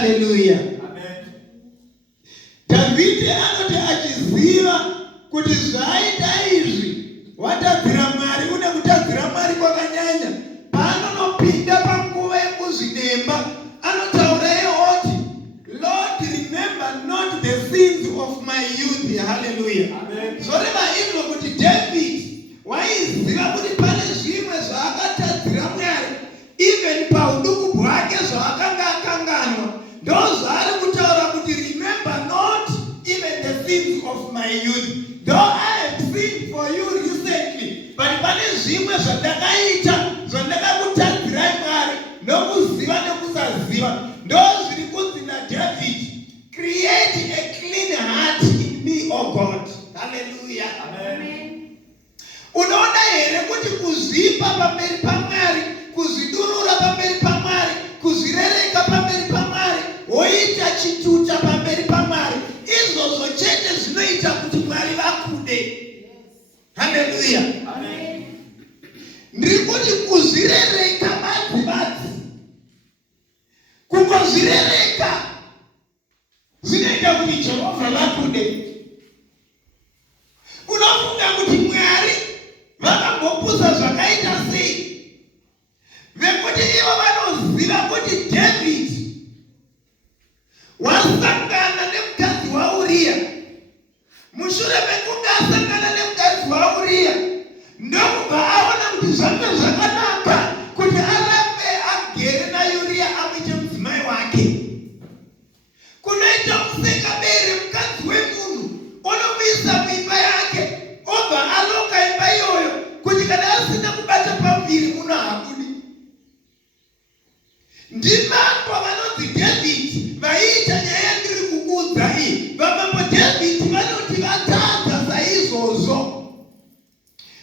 Hallelujah. Davide anoti achiziva kuti zvaita izvi watadzira Mwari, une kutadzira Mwari kwakanyanya. Paanopinda panguva yekuzvidemba anotaura oti, Lord, remember not the sins of my youth. Hallelujah. Zoreva izvo kuti David waiziva kuti pane zvimwe zvaakatadzira Mwari, even pauduku bwake zvaakanga akanganwa. Ndozvaari kutaura kuti remember not even the sins of my youth. Though I have sinned for you recently, but pane zvimwe zvandakaita zvandakakutadzirai Mwari nokuziva nokusaziva. Ndozviri kunzi naDavid, create a clean heart in me, O God. Hallelujah. Amen. Unaona here kuti kuzvipa pamberi paMwari, kuzvidurura pamberi paMwari, kuzvirereka pamberi paMwari, woita chituta pamberi paMwari, izvozvo chete zvinoita kuti Mwari vakude. Hallelujah. Amen. Ndiri kuti kuzvirereka madzibadzi, kungozvirereka zvinoita kuti Jehovha vakude. Unofunga kuti Mwari vakambopusa zvakaita sei? Vekuti ivo vanoziva kuti David wasangana nemukadzi waUria. Mushure mekunge asangana nemukadzi waUria, ndokubva aona kuti zvanga zvakanaka kuti arambe agere naUria amuite mudzimai wake. Kunoita musekabere mukadzi wemunhu unomuisa muimba yake, obva aloka imba iyoyo kuti kana asina kubata pamuviri muno hakudi. Ndimambo vanonzi David vaiita nyaya ndiri kukuudza iyi. Vamambo David vanoti vatadza saizvozvo.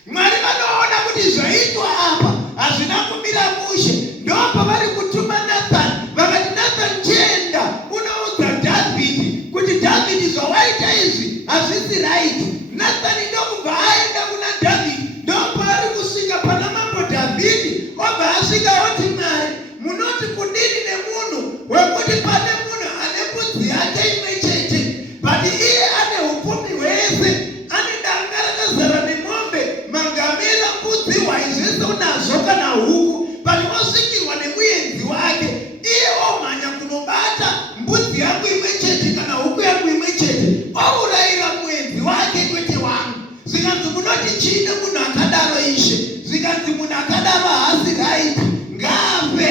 Mwari vanoona kuti zvaitwa apa hazvina kumira mushe. Ndopavari kutuma Nathani, vakati Nathani chienda unoudza David kuti David zvawaita izvi hazvisi right. Nathani ndokubva aenda kuna David, ndopaari kusvika pana mambo David, obva asvika oti Mwari, munoti kudini nemunhu wekuti pane munhu ane mbudzi yake imwe chete, but iye ane upfumi hwese, ane danga rakazara nemombe, mangamera, mbudzi, hwai zvese unazvo kana huku, but wasvikirwa nemuenzi wake, iye omhanya kunobata mbudzi yangu imwe chete kana huku yangu imwe chete, ourayira muenzi wake kwete wangu. Zvikanzi munoti chine munhu akadaro Ishe? Zvikanzi munhu akadaro haasi right, ngaafe,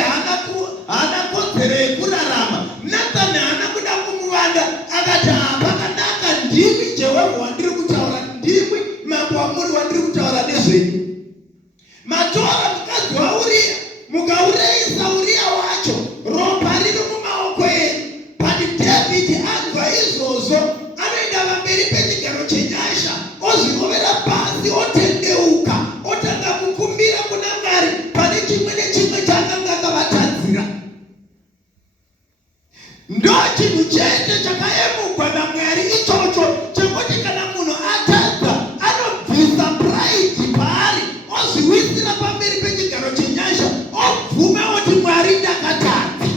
hana kodzero yekurarama. Nathani hana kuda kumuvanda, akati pakanaka, ndimi Jehovha wandiri kutaura, ndimi mambo wamuri wandiri kutaura nezvenyu. Matora mukadzi waUria, mukaurayisa Uria wacho, ropa riri mumaoko enyu. But David anzwa izvozvo, anoenda pamberi pechigaro chenyasha, ozvirovera pasi, otendeuka, otanga kukumbira kuna Mwari pane chimwe nechimwe chaakanga akavatadzira. Ndo chinhu chete chakayemugwa naMwari ichocho, chekuti kana munhu atadza anobvisa pride paari, ozviwisira pamberi pechigaro chenyasha, obvuma oti Mwari ndakatadza,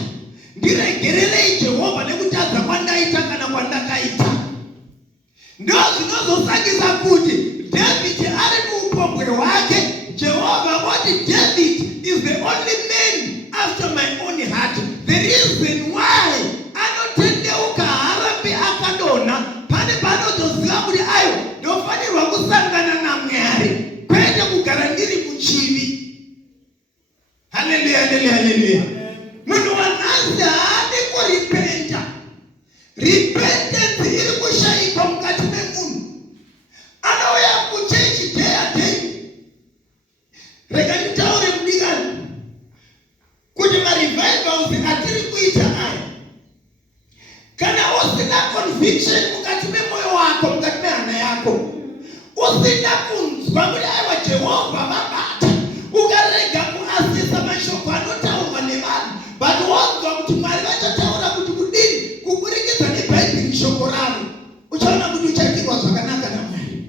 ndiregererei Jehovha nekutadza kwandaita kana kwandakaita. Ndo zvinozosakisa kuti David ari muupombwe hwake, Jehovha voti David is the only man after my own heart. The reason why anotendeuka harambe akadonha, pane panotoziva kuti ayo ndofanirwa kusangana naMwari, kwete kugara ndiri muchivi. Hallelujah, hallelujah, hallelujah. Munhu wanhasi haadi kuripenta. Repentance iri kushayikwa mukati memunhu. Anouya kuchechi day day. Rega nditaure mudikani kuti marevivals atiri kuita aya, kana usina conviction mukati memoyo wako, mukati mehana yako, usina kunzwa kuti aiwa Jehovha vabata, ukarega kuasisa mashoko anotaurwa nevanhu, but wanzwa kuti Mwari vachataura kuti kudini, kuburikidza neBhaibheri shoko ravo, uchaona kuti uchatirwa zvakanaka naMwari.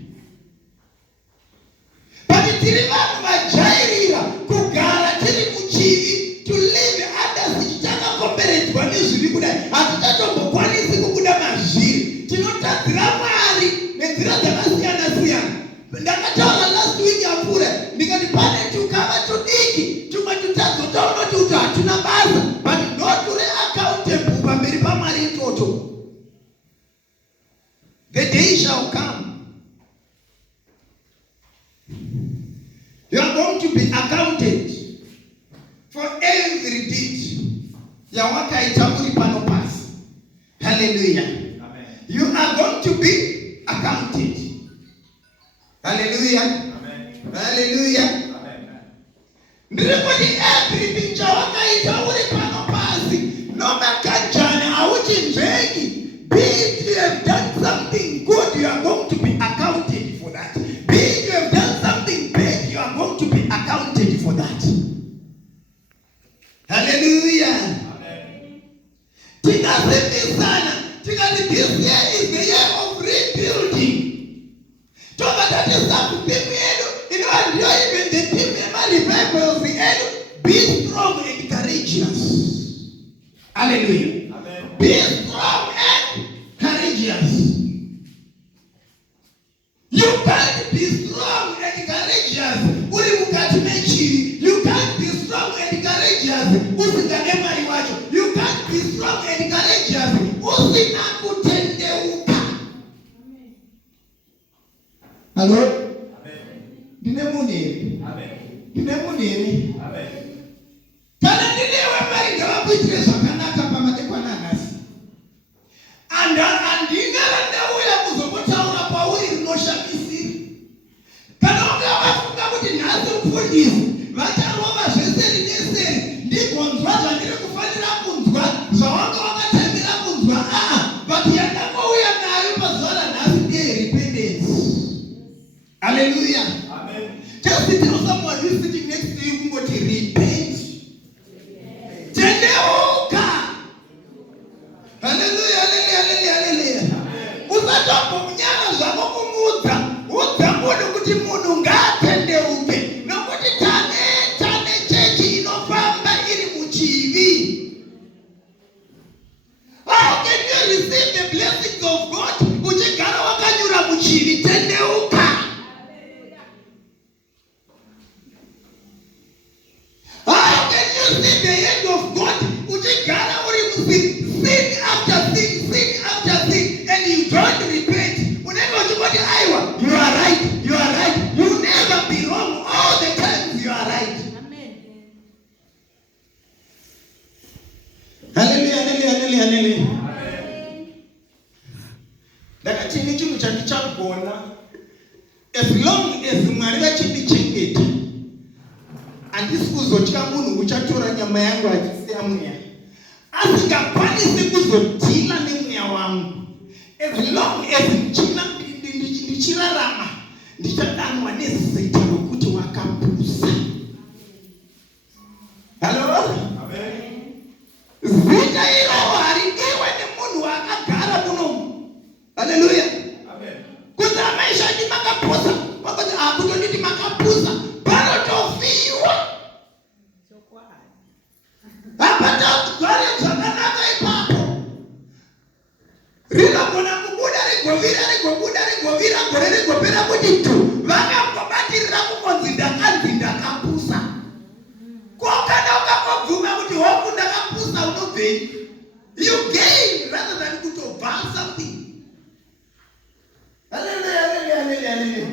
But tiri vanhu vajairira kugara tiri muchivi, to live others tichitakakomberedzwa nezviri kudai. tisingatombokwanisi kubuda mazviri. Tinotadzira Mwari nenzira dzakasiyana-siyana. Ndakataura last week yapfuura ndikati pane tukava tudiki tumwe tutadzotaona kuti hatuna basa, but not uri accountable pamberi paMwari itoto. The day shall come. You are going to be accounted for every deed yawakaita uri pano pasi. Hallelujah. Amen. You are going to be accounted. Hallelujah. Amen. Hallelujah. Amen. Ndirikwati everything chawakaita uri pano pasi, nomakajana auchinzveki. Be it you have done something good, you are going to be accounted for that. Be it you have done something bad, you are going to be accounted for that. Hallelujah. Amen. Tikasimbisana, tikati this year is the year of rebuilding. Tokatatisa kupimi edu, ino even the team revivals edu, be strong and courageous. Hallelujah. Amen. Be strong and courageous. You can't be strong and courageous uri mukati mechiri. You can't be strong and courageous usingane Mwari wacho. You can't be strong and courageous usina kutendeuka. Amen. Hello? Amen. Ndinemuneri. Amen. Ndinemuneri. Amen. Kana ndinewe Mwari ndavakuitire zvakanaka pamatekwananasi. Andingarandauya kuzokotaura pauri rinoshamisiri. Kana unga vafunga kuti nhasi mufundisi vacharova zveseri neseri ndigonzwa zvandiri kufanira kunzwa zvawanga wakatambira kunzwa. But yandangouya nayo pazuva ranhasi ndeyerepentance. Hallelujah. Amen. Just tell someone who's sitting next to you kungoti repent. Tendeuka. Hallelujah. Usatombonyana zvako kumudza udzambone kuti munhu ngaatendeuke, nokuti tane chechi inofamba iri muchivi. How can you receive the blessings of God uchigara wakanyura muchivi? Tendeuka. How can you see the hand of God uchigara uri musin after sin, and you don't repent? Whenever you go to Iowa, you are right. You never be wrong. All the times you are right. Amen. Hallelujah. Amen. Ndakatini chinhu chandichagona, as long as Mwari vachindichengeta, handisi kuzotya munhu uchatora nyama yangu achisiya mweya. Asingakwanisi kuzodhila nemweya wangu. As long as ndichirarama, ndichadanwa nezita rokuti wakapusa. Hello? Amen. Zita iro haridiwe nemunhu akagara munomu. Hallelujah. Amen. Kuti amaisha ndi makapusa, wakati akutonditi makapusa, panotofiwa. Hapata kugare zvakanaka ipapo. Rinogona kubuda rigovira gore rigopera kuti tu vakangobatirira kukonzi ndakapusa. Kokana ukangobvuma kuti hoku ndakapusa unobveni. You gain rather than kutobva something. Hallelujah.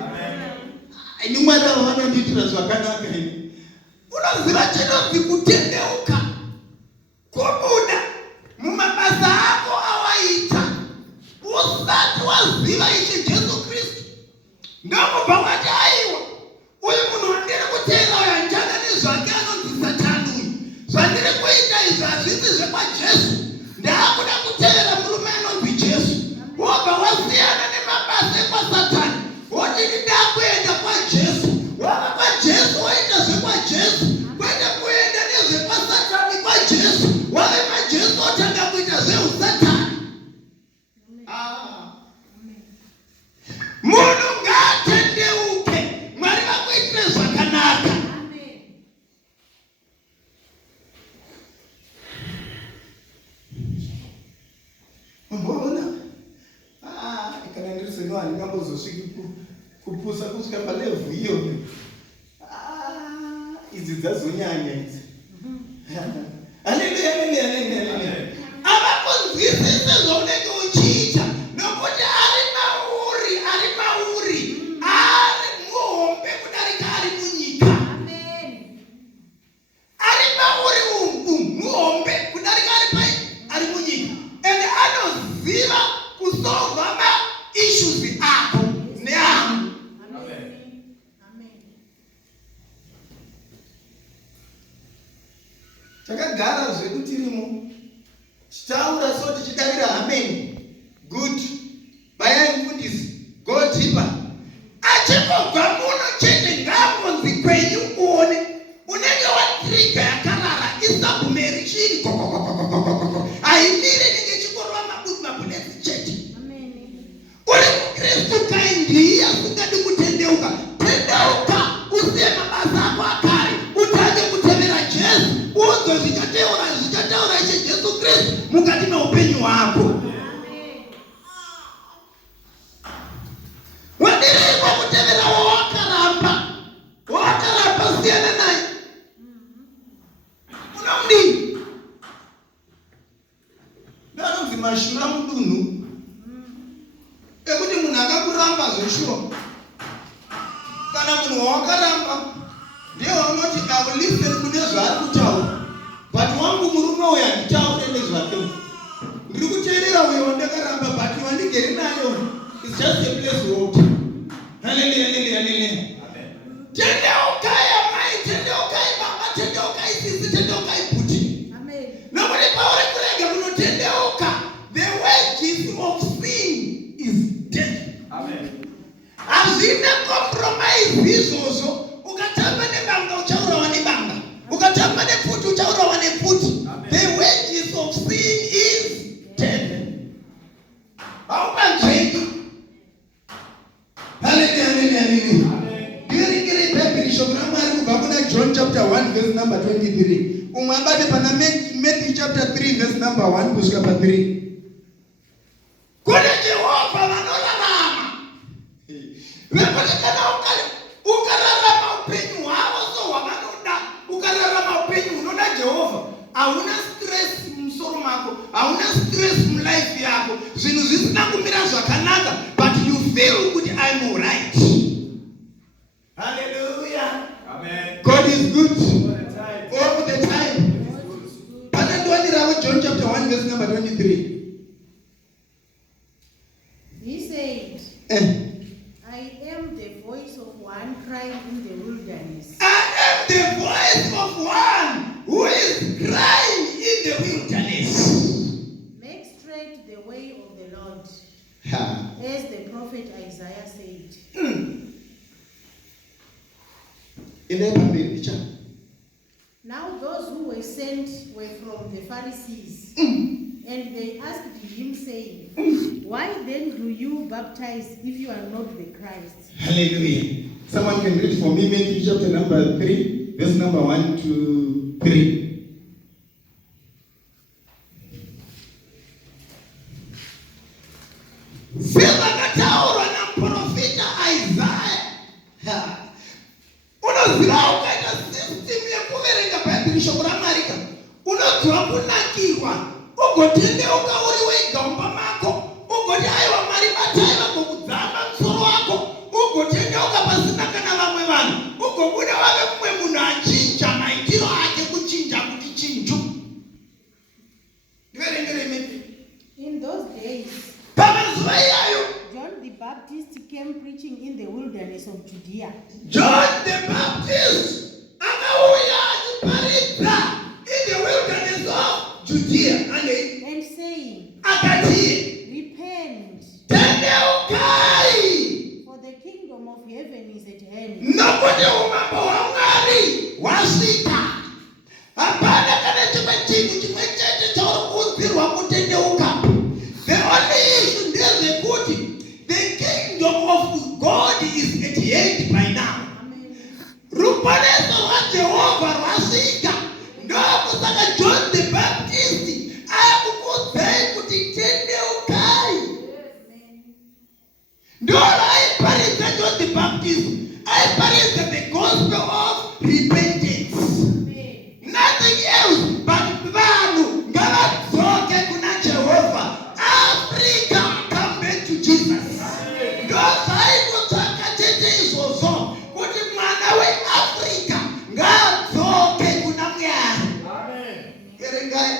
Ini Mwari vanondiitira zvakanaka ini. Unoziva chinonzi kutendeuka. Kubuda mumabasa ako awaita usati waziva Ishe Jesu Kristu, ndokubva wati aiwa uyu munhu wandiri kuteera uyu hanjana nezvake anonzi Satani uyu. Zvandiri kuita izvi hazvisi zvekwaJesu. Ndaakuda kuteera murume anonzi Jesu. Wobva wasiyana nemabasa ekwaSatani wodini ndakuenda kwaJesu. Wava kwaJesu woita zvekwaJesu, kwete kuenda nezvekwasatani kwaJesu. Wave maJesu otanga kuita zveusatani. Mbona? Kana ndirisema ndingambozosviki kupusa kusvika palevu iyo. Idzi dzazonyanya idzi. Haleluya, haleluya, haleluya. Avakonzwisise zvaunenge uchiita nokuti ari mauri ari muhombe kudarika ari munyika. Ari mauri muhombe kudarika ari munyika. And anoziva kusolva ma-issues ako neangu. Takagara zvekutirimo chitaura so tichidarira amen. Good. Bayai mufundisi. Go deeper. Achingobva muno chete ngamonzi kwenyu uone unenge watriga yakarara isabumeri chiri haimire nenge chikorova mabudesi chete. Uri mukristu kaindi asingadi kutendeuka. Tendeuka usiye mabasa ako akare utange kutevera Jesu uzo zvichateura ishe Jesu Kristu mukati meupenyu hwako. Wadiriko kutevera wakaramba siyana naye unomudini ndanonzi mashura mudunhu ekuti munhu akakuramba zveshuwa kana munhu wawakaramba ndiye waunoti aulisten kune zvaari kutaura but wangu murume uyu handitaure nezvake ndiri kuteerera uyo wandakaramba but wandigere nayo is just a place walk. Hallelujah, hallelujah, hallelujah. Tendeukai amai, tendeukai baba, tendeukai sisi, tendeukai puti. Nobody power kurega kunotendeuka. The wages of sin is death. Amen. Hazina compromise izvozvo. Ukatamba nebanga uchaurawa nebanga. Ukatamba neputi uchaurawa neputi. The wages of sin is death. Haupanzveki. Hallelujah, hallelujah, hallelujah. During Bible shop ramari kubva kuna John chapter 1 verse number 23. Umwambate pana Matthew chapter 3 verse number 1 kusvika pa 3. Kuna Jehova vanorarama. Vekuti kana ukararama upenyu hwavo so hwavanoda, ukararama upenyu unoda Jehovha, hauna stress musoro mako, hauna stress mulife yako, zvinhu zvisina kumira zvakanaka, but you feel kuti I'm alright. Hallelujah. Amen. God is good all the time. John chapter 1 verse number 23. He said, I am the voice of one crying in the wilderness. I am the voice of one who is crying in the wilderness. Make straight the way of the Lord. As the prophet Isaiah said. Now those who were sent were from the Pharisees. And they asked him, saying, why then do you baptize if you are not the Christ? Hallelujah. Someone can read for me Matthew chapter number 3, verse number 1 to 3. Sevakataurwa namuprofita Isaiah. Unoziva ukaita system yekuverenga Bible shoko ramarika. Unoziva kunakirwa. Ugotendeuka uri wega mumba mako. Ugoti aiwa Mwari batai vagokudzamba musoro wako. Ugotendeuka pasina kana vamwe vanhu. Ugobuda wave mumwe munhu achinja maitiro ake kuchinja kuti chinju. Ndiverengere mimi. In those days, John the Baptist came preaching in the wilderness of Judea. John the Baptist akauya achiparidza in the wilderness of Judea and saying, akati, repent, tendeukai, for the kingdom of heaven is at hand. Nokuti umambo hwaMwari hwasvika. Hapana kana chimwe chinhu chimwe chete chaurikuudzirwa kutendeuka. The only issue ndezvekuti the kingdom of God is at hand by now. Ruponeso rwaJehovha rwasvika. Ndokusaka John the Baptist ayakukudzai kuti tendeuka. Don't I parents John the Baptist. I parents the gospel of repentance. Nothing else but Vanu, God, Zoke, Kuna Jehovah. Africa, come back to Jesus. God, I will talk at it also. What if man away Africa? God, Zoke, Kuna Mia. Amen. Getting guy.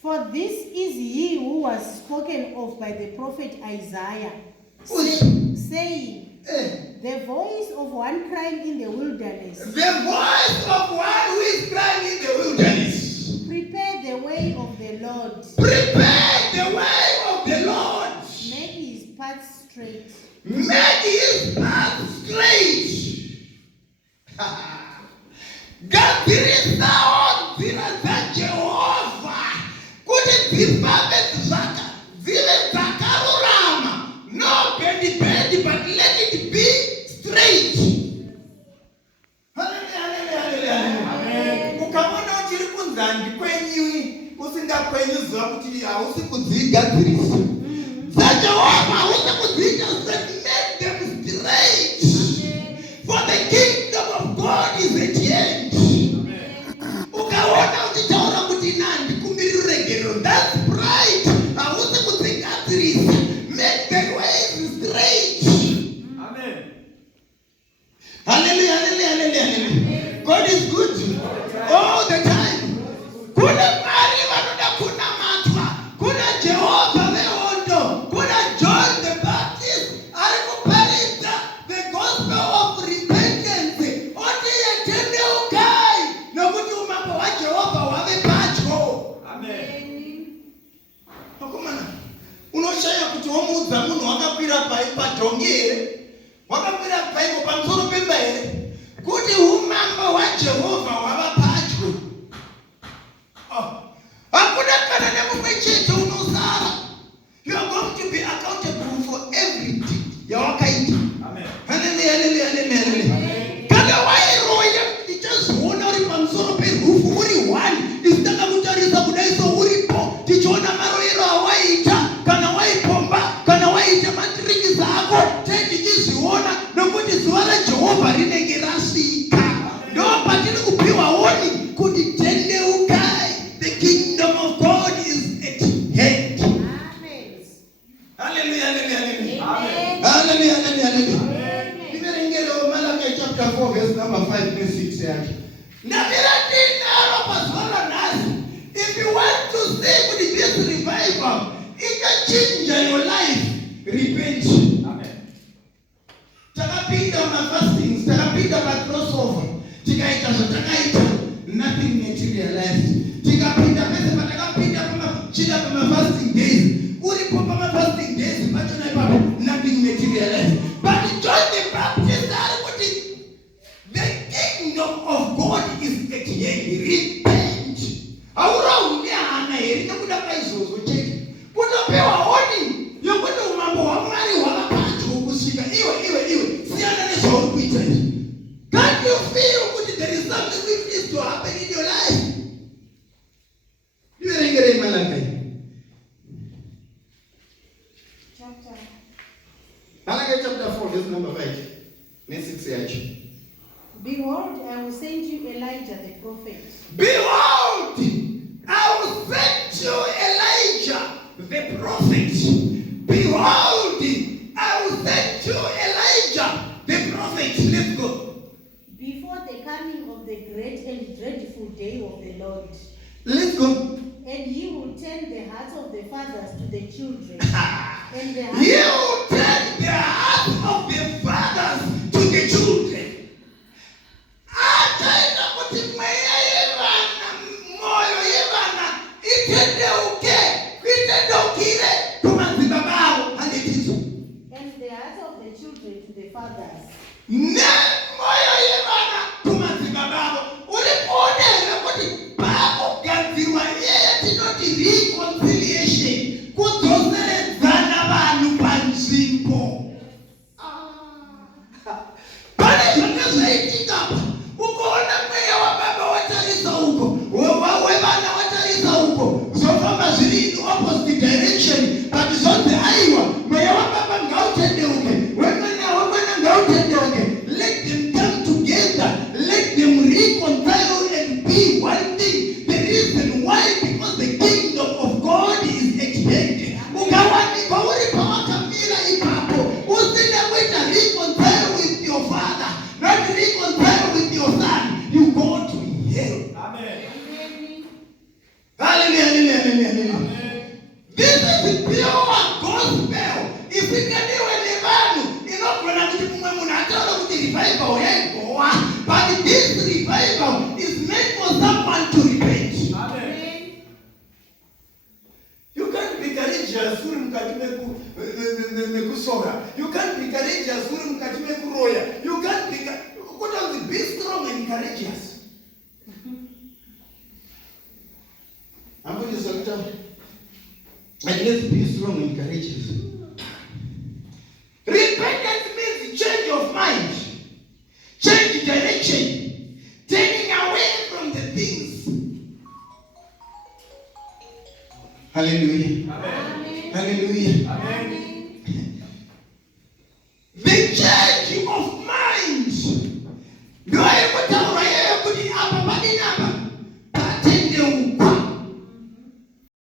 For this is he who was spoken of by the prophet Isaiah, saying, the voice of one crying in the wilderness. The voice of one who is crying in the wilderness. Prepare the way of the Lord. Prepare the way of the Lord. Make his path straight. Make his path straight. God, there is now on Jehovah. Couldn't be perfect Zaka. Vile Zakarurama. No bendy, but let it be straight. Hallelujah. Ukamona uchiri kunzandi kwenyu usinga kwenyu zuwa kuti ausikudziga Kristu. Jehovah usikudziga make them straight. For the kingdom of God is at hand. Ukaona uchitaura kuti nandi kumiruregero. That's right. Ausikudziga Kristu. Make the way straight. Amen. Hallelujah, hallelujah, hallelujah, hallelujah. God is good all the time. Kuna Maria, kuna Matwa, kuna Jehovah the Ondo, kuna John the Baptist. Alikuparita the gospel of repentance. Oti yatende ukai na kuti umambo wa Jehovah wawe pacho. Amen. Nakumana unoshaya kuti womuudza munhu wakakwira padhongere. Wakakwira paipo pamusoro pemba here kuti umambo waJehovha wava padyo. Hakuna kana nemumwe chete unosara. You are going to be accountable for every deed yawakaita. Amen. Hallelujah, hallelujah, hallelujah. Kana wairoya tichazoona uri pamusoro perufu uri one. Isitaka kutarisa kudaiso uripo tichiona maroiro awaita kana waipomba kana waita matriki zako tichiziona nokuti zuva raJehovha rinenge rasvika. Ndo patiri kupiwa oni kuti tendeukai. The kingdom of God is at hand. Amen. Hallelujah, hallelujah, hallelujah. Amen. Hallelujah, hallelujah, hallelujah. Iverengero Malachi chapter 4 verse number 5 to 6 yake. If you want to stay with this revival, it can change your life. Repent. Amen. Takapinda ma fastings, takapinda ma crossover. Tikaita zvatakaita, nothing materialized. Tikapinda pese patakapinda chida pama fasting days. Uripo pama fasting days, pachona ipapo, nothing materialized. But John the Baptist said, the kingdom of God is at hand. Repent. Auraundi hana here nekuda paizvozvo chete. Kutopewa warning yokuti umambo hwaMwari hwakapadyo kusvika. Iwe siyana nezvauri kuita izvi. Can't you feel kuti there is something which needs to happen in your life? Iverengere Malachi chapter 4 verse number 5 ne6 yacho. Behold, I will send you Elijah the prophet. Behold, I will send you Elijah the prophet. Behold, I will send you Elijah the prophet. Let's go. Before the coming of the great and dreadful day of the Lord. Let's go. And he will turn the hearts of the fathers to the children. And the he will turn the hearts of the fathers to the children. Ataita kuti mweya yevana, moyo yevana, itendeukire kumadzibaba avo handitizo. And the hearts of the children to the fathers. Ne moyo yevana kumadzibaba avo. Uripoonera kuti pakugadzirwa yeye tinoti reconciliation, kudzoseredzana vanhu panzvimbo. jazuri mukati mekuroya. You can't be strong and courageous. I'm going to say, and let's be strong and courageous. Repentance means change of mind, change direction, turning away from the things. Hallelujah. Amen. Hallelujah. Amen.